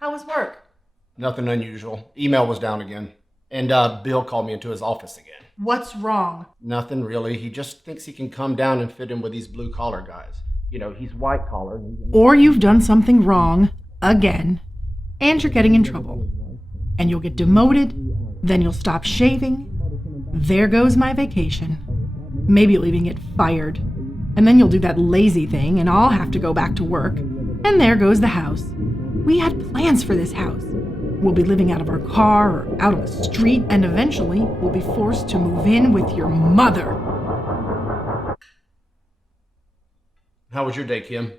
How was work? Nothing unusual. Email was down again. And Bill called me into his office again. What's wrong? Nothing really. He just thinks he can come down and fit in with these blue collar guys. You know, he's white collar. Or you've done something wrong, again, and you're getting in trouble. And you'll get demoted, then you'll stop shaving. There goes my vacation. Maybe you'll even get fired. And then you'll do that lazy thing, and I'll have to go back to work. And there goes the house. We had plans for this house. We'll be living out of our car or out on the street, and eventually we'll be forced to move in with your mother. How was your day, Kim?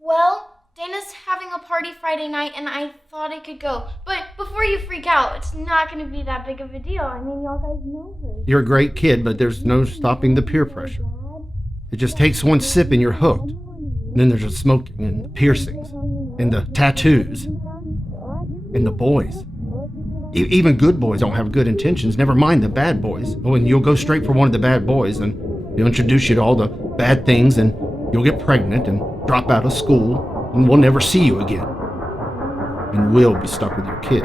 Well, Dana's having a party Friday night, and I thought I could go. But before you freak out, it's not going to be that big of a deal. I mean, y'all guys know her. You're a great kid, but there's no stopping the peer pressure. It just takes one sip and you're hooked. And then there's the smoking and the piercings and the tattoos and the boys. Even good boys don't have good intentions, never mind the bad boys. Oh, and you'll go straight for one of the bad boys and he'll introduce you to all the bad things and you'll get pregnant and drop out of school and we'll never see you again. And we'll be stuck with your kid.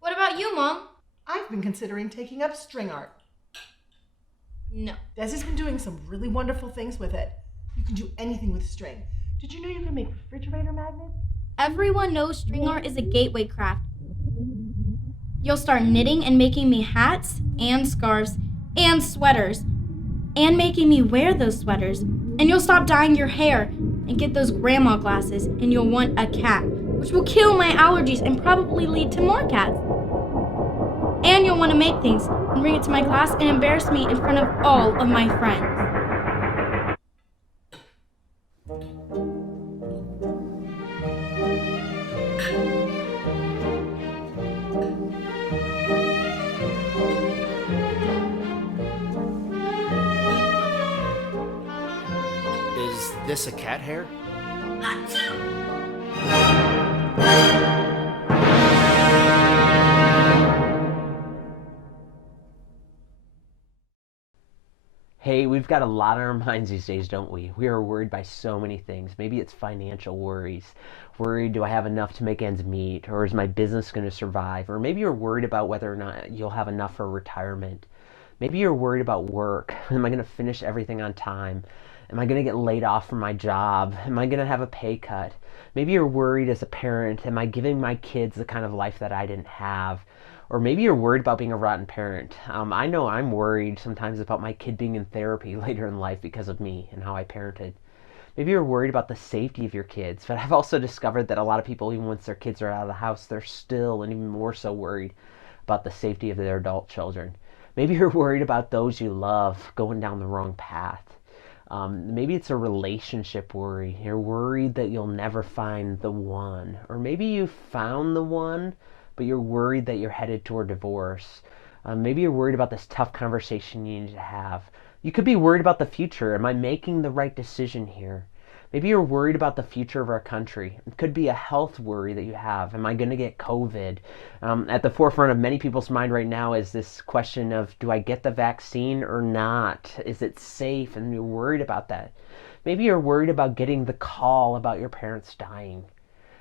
What about you, Mom? I've been considering taking up string art. No. Desi's been doing some really wonderful things with it. You can do anything with string. Did you know you can make refrigerator magnets? Everyone knows string art is a gateway craft. You'll start knitting and making me hats and scarves and sweaters and making me wear those sweaters. And you'll stop dyeing your hair and get those grandma glasses, and you'll want a cat, which will kill my allergies and probably lead to more cats. And you'll want to make things and bring it to my class and embarrass me in front of all of my friends. Is this a cat hair? Hey, we've got a lot on our minds these days, don't we? We are worried by so many things. Maybe it's financial worries. Worried, do I have enough to make ends meet? Or is my business going to survive? Or maybe you're worried about whether or not you'll have enough for retirement. Maybe you're worried about work. Am I going to finish everything on time? Am I going to get laid off from my job? Am I going to have a pay cut? Maybe you're worried as a parent. Am I giving my kids the kind of life that I didn't have? Or maybe you're worried about being a rotten parent. I know I'm worried sometimes about my kid being in therapy later in life because of me and how I parented. Maybe you're worried about the safety of your kids, but I've also discovered that a lot of people, even once their kids are out of the house, they're still and even more so worried about the safety of their adult children. Maybe you're worried about those you love going down the wrong path. Maybe it's a relationship worry. You're worried that you'll never find the one. Or maybe you found the one, but you're worried that you're headed toward divorce. Maybe you're worried about this tough conversation you need to have. You could be worried about the future. Am I making the right decision here? Maybe you're worried about the future of our country. It could be a health worry that you have. Am I going to get COVID? At the forefront of many people's mind right now is this question of, do I get the vaccine or not? Is it safe? And you're worried about that. Maybe you're worried about getting the call about your parents dying.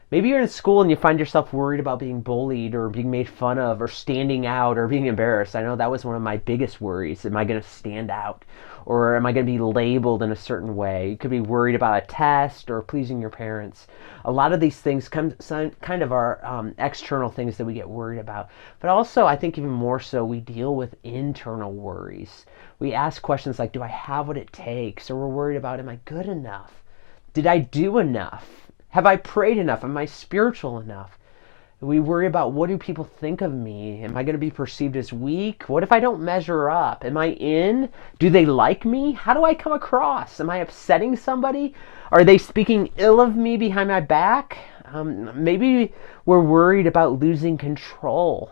Maybe you're in school and you find yourself worried about being bullied or being made fun of or standing out or being embarrassed. I know that was one of my biggest worries. Am I going to stand out? Or am I going to be labeled in a certain way? You could be worried about a test or pleasing your parents. A lot of these things kind of are external things that we get worried about. But also, I think even more so, we deal with internal worries. We ask questions like, do I have what it takes? Or we're worried about, am I good enough? Did I do enough? Have I prayed enough? Am I spiritual enough? We worry about, what do people think of me? Am I going to be perceived as weak? What if I don't measure up? Am I in? Do they like me? How do I come across? Am I upsetting somebody? Are they speaking ill of me behind my back? Maybe we're worried about losing control.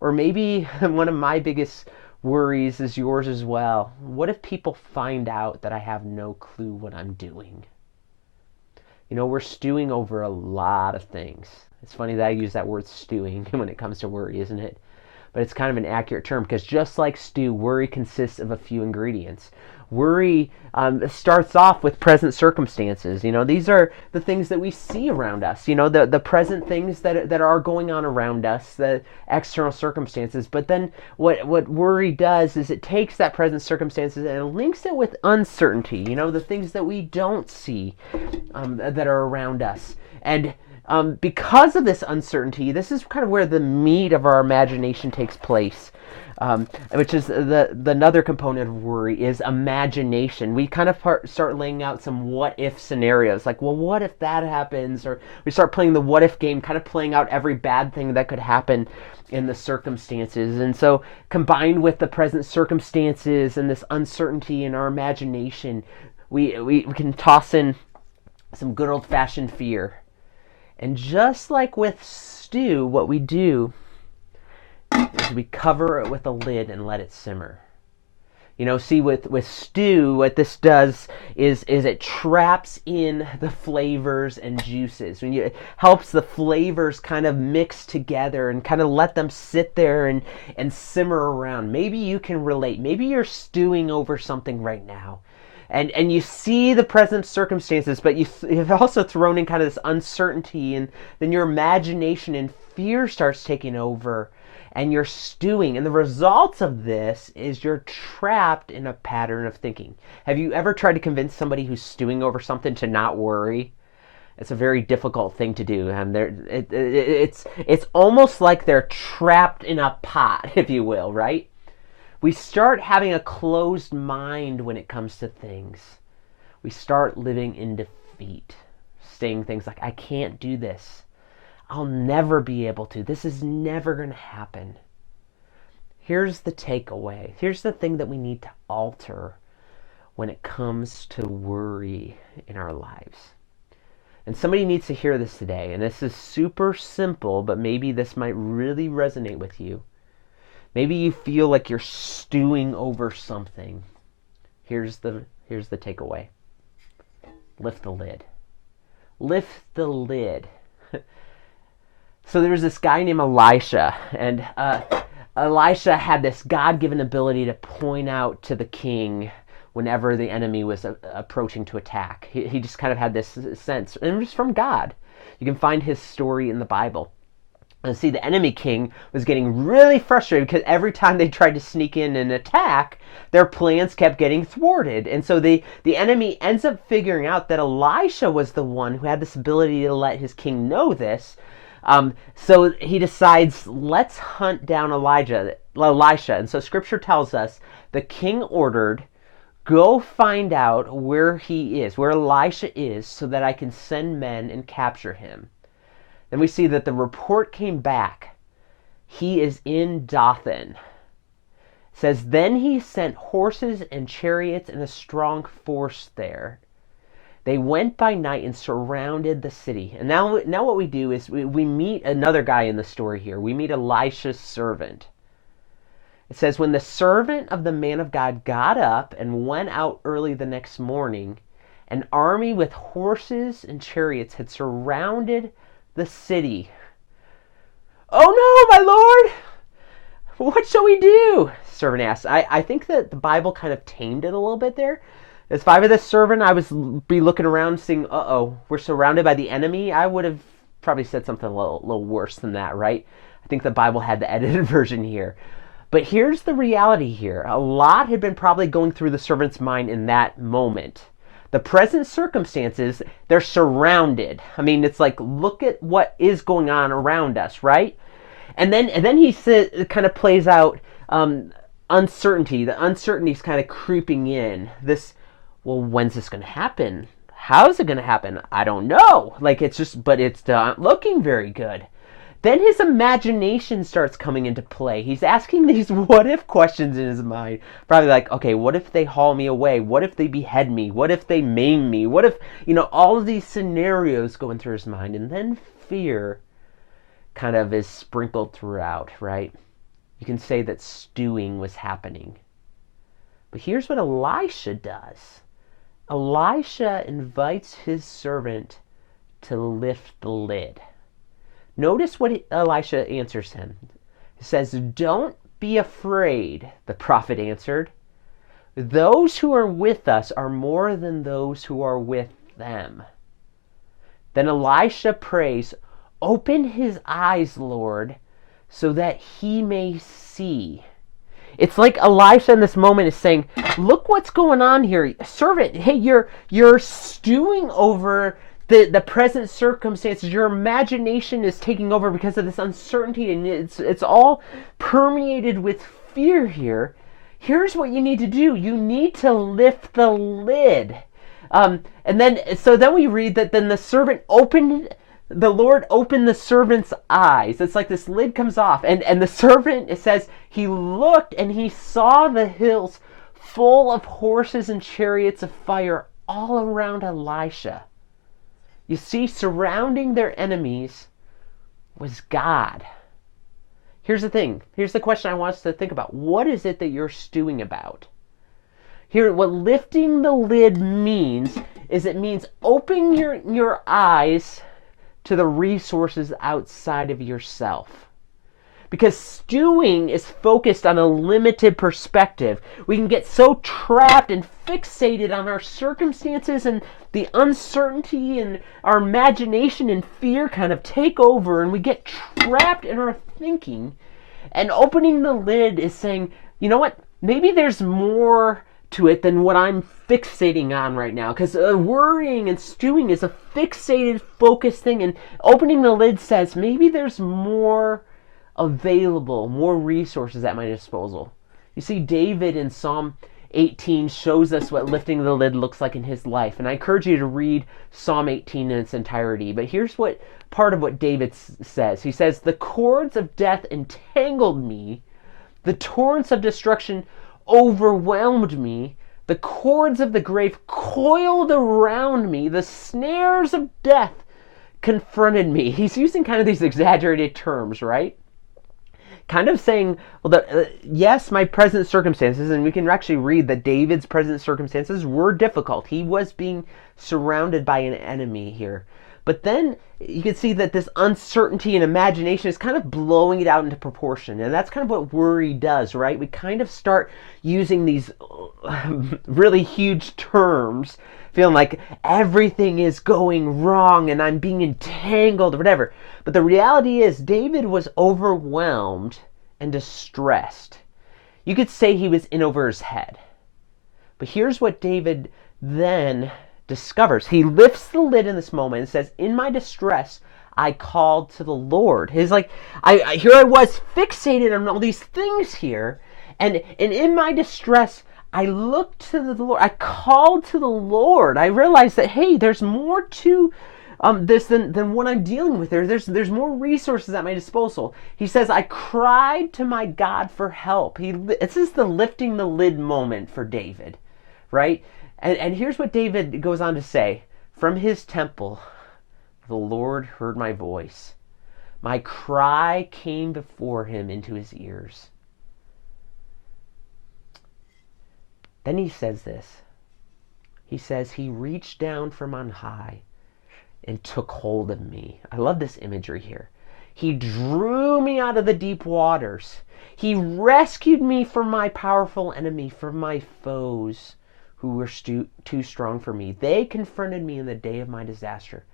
Or maybe one of my biggest worries is yours as well. What if people find out that I have no clue what I'm doing? You know, we're stewing over a lot of things. It's funny that I use that word stewing when it comes to worry, isn't it? But it's kind of an accurate term, because just like stew, worry consists of a few ingredients. Worry starts off with present circumstances. These are the things that we see around us, the present things that are going on around us, the external circumstances. But then what worry does is it takes that present circumstances and it links it with uncertainty, the things that we don't see that are around us. And because of this uncertainty, this is kind of where the meat of our imagination takes place. Which is another component of worry is imagination. We kind of start laying out some what if scenarios, like, well, what if that happens? Or we start playing the what if game, kind of playing out every bad thing that could happen in the circumstances. And so combined with the present circumstances and this uncertainty in our imagination, we can toss in some good old-fashioned fear. And just like with stew, what we do is we cover it with a lid and let it simmer. See, with stew, what this does is it traps in the flavors and juices. It helps the flavors kind of mix together and kind of let them sit there and simmer around. Maybe you can relate. Maybe you're stewing over something right now. And you see the present circumstances, but you've also thrown in kind of this uncertainty, and then your imagination and fear starts taking over. And you're stewing. And the results of this is you're trapped in a pattern of thinking. Have you ever tried to convince somebody who's stewing over something to not worry? It's a very difficult thing to do. And it's almost like they're trapped in a pot, if you will, right? We start having a closed mind when it comes to things. We start living in defeat, saying things like, I can't do this. I'll never be able to. This is never going to happen. Here's the takeaway. Here's the thing that we need to alter when it comes to worry in our lives. And somebody needs to hear this today. And this is super simple, but maybe this might really resonate with you. Maybe you feel like you're stewing over something. Here's the takeaway. Lift the lid. Lift the lid. So there was this guy named Elisha, and Elisha had this God-given ability to point out to the king whenever the enemy was approaching to attack. He just kind of had this sense, and it was from God. You can find his story in the Bible. And see, the enemy king was getting really frustrated because every time they tried to sneak in and attack, their plans kept getting thwarted. And so the enemy ends up figuring out that Elisha was the one who had this ability to let his king know this. So he decides, let's hunt down Elisha. And so scripture tells us the king ordered, go find out where he is, where Elisha is, so that I can send men and capture him. Then we see that the report came back. He is in Dothan. It says, then he sent horses and chariots and a strong force there. They went by night and surrounded the city. And now what we do is we meet another guy in the story here. We meet Elisha's servant. It says, when the servant of the man of God got up and went out early the next morning, an army with horses and chariots had surrounded the city. Oh no, my lord! What shall we do? Servant asked. I think that the Bible kind of tamed it a little bit there. If I were the servant, I would be looking around saying, we're surrounded by the enemy. I would have probably said something a little worse than that, right? I think the Bible had the edited version here. But here's the reality here. A lot had been probably going through the servant's mind in that moment. The present circumstances, they're surrounded. I mean, it's like, look at what is going on around us, right? And then he kind of plays out uncertainty. The uncertainty's kind of creeping in. Well, when's this going to happen? How's it going to happen? I don't know. But it's not looking very good. Then his imagination starts coming into play. He's asking these what-if questions in his mind. Probably like, okay, what if they haul me away? What if they behead me? What if they maim me? What if, all of these scenarios going through his mind. And then fear kind of is sprinkled throughout, right? You can say that stewing was happening. But here's what Elisha does. Elisha invites his servant to lift the lid. Notice what Elisha answers him. He says, don't be afraid, the prophet answered. Those who are with us are more than those who are with them. Then Elisha prays, "Open his eyes, Lord, so that he may see." It's like Elisha in this moment is saying, look what's going on here. Servant, hey, you're stewing over the present circumstances. Your imagination is taking over because of this uncertainty, and it's all permeated with fear here. Here's what you need to do. You need to lift the lid. And then we read that then the Lord opened the servant's eyes. It's like this lid comes off. And the servant, it says, he looked and he saw the hills full of horses and chariots of fire all around Elisha. You see, surrounding their enemies was God. Here's the thing. Here's the question I want us to think about. What is it that you're stewing about? Here, what lifting the lid means is it means opening your eyes to the resources outside of yourself. Because stewing is focused on a limited perspective. We can get so trapped and fixated on our circumstances, and the uncertainty and our imagination and fear kind of take over, and we get trapped in our thinking. And opening the lid is saying, you know what? Maybe there's more to it than what I'm fixating on right now, because worrying and stewing is a fixated, focused thing, and opening the lid says maybe there's more available, more resources at my disposal. You see, David in Psalm 18 shows us what lifting the lid looks like in his life, and I encourage you to read Psalm 18 in its entirety. But here's what part of what David says. He says, "The cords of death entangled me, the torrents of destruction overwhelmed me, the cords of the grave coiled around me, the snares of death confronted me." He's using kind of these exaggerated terms, right? Kind of saying, well, yes, my present circumstances, and we can actually read that David's present circumstances were difficult. He was being surrounded by an enemy here. But then you can see that this uncertainty and imagination is kind of blowing it out into proportion. And that's kind of what worry does, right? We kind of start using these really huge terms, feeling like everything is going wrong and I'm being entangled or whatever. But the reality is David was overwhelmed and distressed. You could say he was in over his head. But here's what David then discovers. He lifts the lid in this moment and says, "In my distress, I called to the Lord." He's like, here I was fixated on all these things here, and in my distress, I looked to the Lord. I called to the Lord. I realized that, hey, there's more to this than what I'm dealing with. There's more resources at my disposal. He says, "I cried to my God for help." This is the lifting the lid moment for David, right? And here's what David goes on to say. "From his temple, the Lord heard my voice. My cry came before him into his ears." Then he says this. He says, "He reached down from on high and took hold of me." I love this imagery here. "He drew me out of the deep waters. He rescued me from my powerful enemy, from my foes who were too strong for me. They confronted me in the day of my disaster,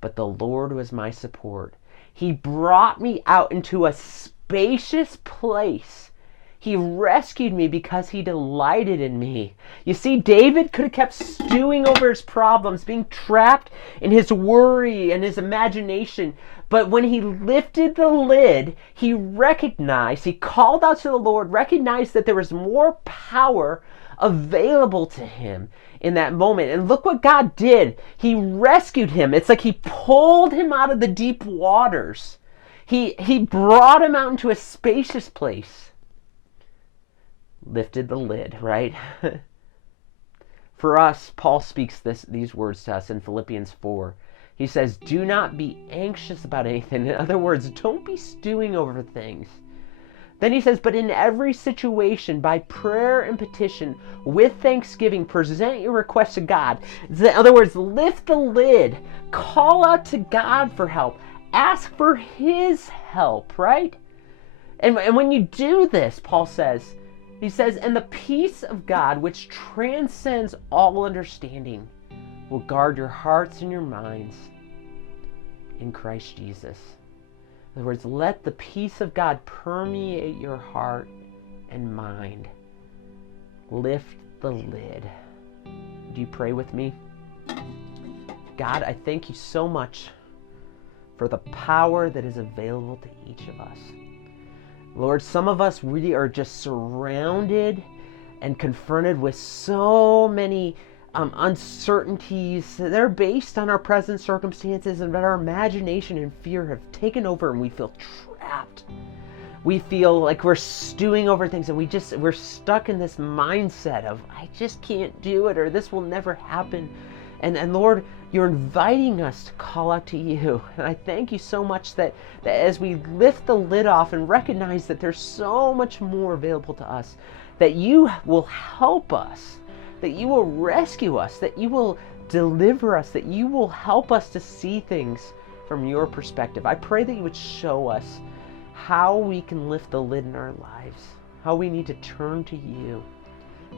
but the Lord was my support. He brought me out into a spacious place. He rescued me because he delighted in me." You see, David could have kept stewing over his problems, being trapped in his worry and his imagination. But when he lifted the lid, he called out to the Lord, recognized that there was more power available to him in that moment. And look what God did. He rescued him. It's like he pulled him out of the deep waters. He brought him out into a spacious place. Lifted the lid, right? For us, Paul speaks these words to us in Philippians 4. He says, "Do not be anxious about anything." In other words, don't be stewing over things. Then he says, "But in every situation, by prayer and petition, with thanksgiving, present your requests to God." In other words, lift the lid. Call out to God for help. Ask for his help, right? And when you do this, Paul says, He says, and the peace of God, which transcends all understanding, will guard your hearts and your minds in Christ Jesus. In other words, let the peace of God permeate your heart and mind. Lift the lid. Do you pray with me? God, I thank you so much for the power that is available to each of us. Lord, some of us really are just surrounded and confronted with so many uncertainties that are based on our present circumstances, and that our imagination and fear have taken over, and we feel trapped. We feel like we're stewing over things, and we're stuck in this mindset of, I just can't do it, or this will never happen. And Lord, you're inviting us to call out to you. And I thank you so much that as we lift the lid off and recognize that there's so much more available to us, that you will help us, that you will rescue us, that you will deliver us, that you will help us to see things from your perspective. I pray that you would show us how we can lift the lid in our lives, how we need to turn to you.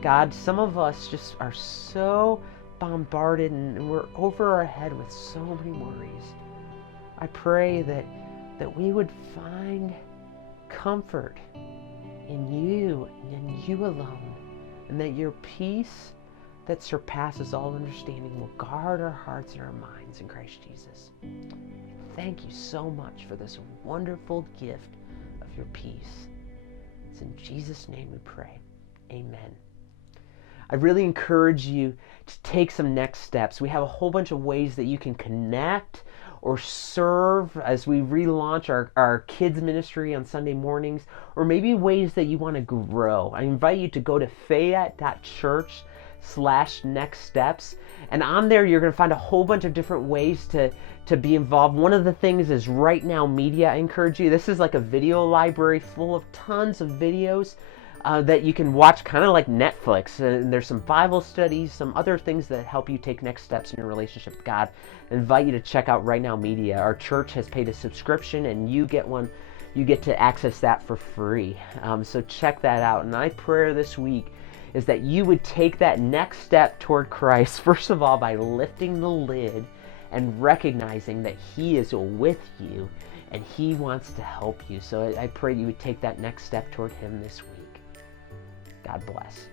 God, some of us just are so bombarded and we're over our head with so many worries. I pray that we would find comfort in you and in you alone, and that your peace that surpasses all understanding will guard our hearts and our minds in Christ Jesus. Thank you so much for this wonderful gift of your peace. It's in Jesus' name we pray. Amen. I really encourage you to take some next steps. We have a whole bunch of ways that you can connect or serve as we relaunch our kids ministry on Sunday mornings, or maybe ways that you want to grow. I invite you to go to fayette.church/next steps, and on there you're going to find a whole bunch of different ways to be involved. One of the things is Right Now Media. I encourage you. This is like a video library full of tons of videos that you can watch, kind of like Netflix. And there's some Bible studies, some other things that help you take next steps in your relationship with God. I invite you to check out Right Now Media. Our church has paid a subscription, and you get to access that for free. So check that out. And my prayer this week is that you would take that next step toward Christ, first of all, by lifting the lid and recognizing that He is with you and He wants to help you. So I pray you would take that next step toward Him this week. God bless.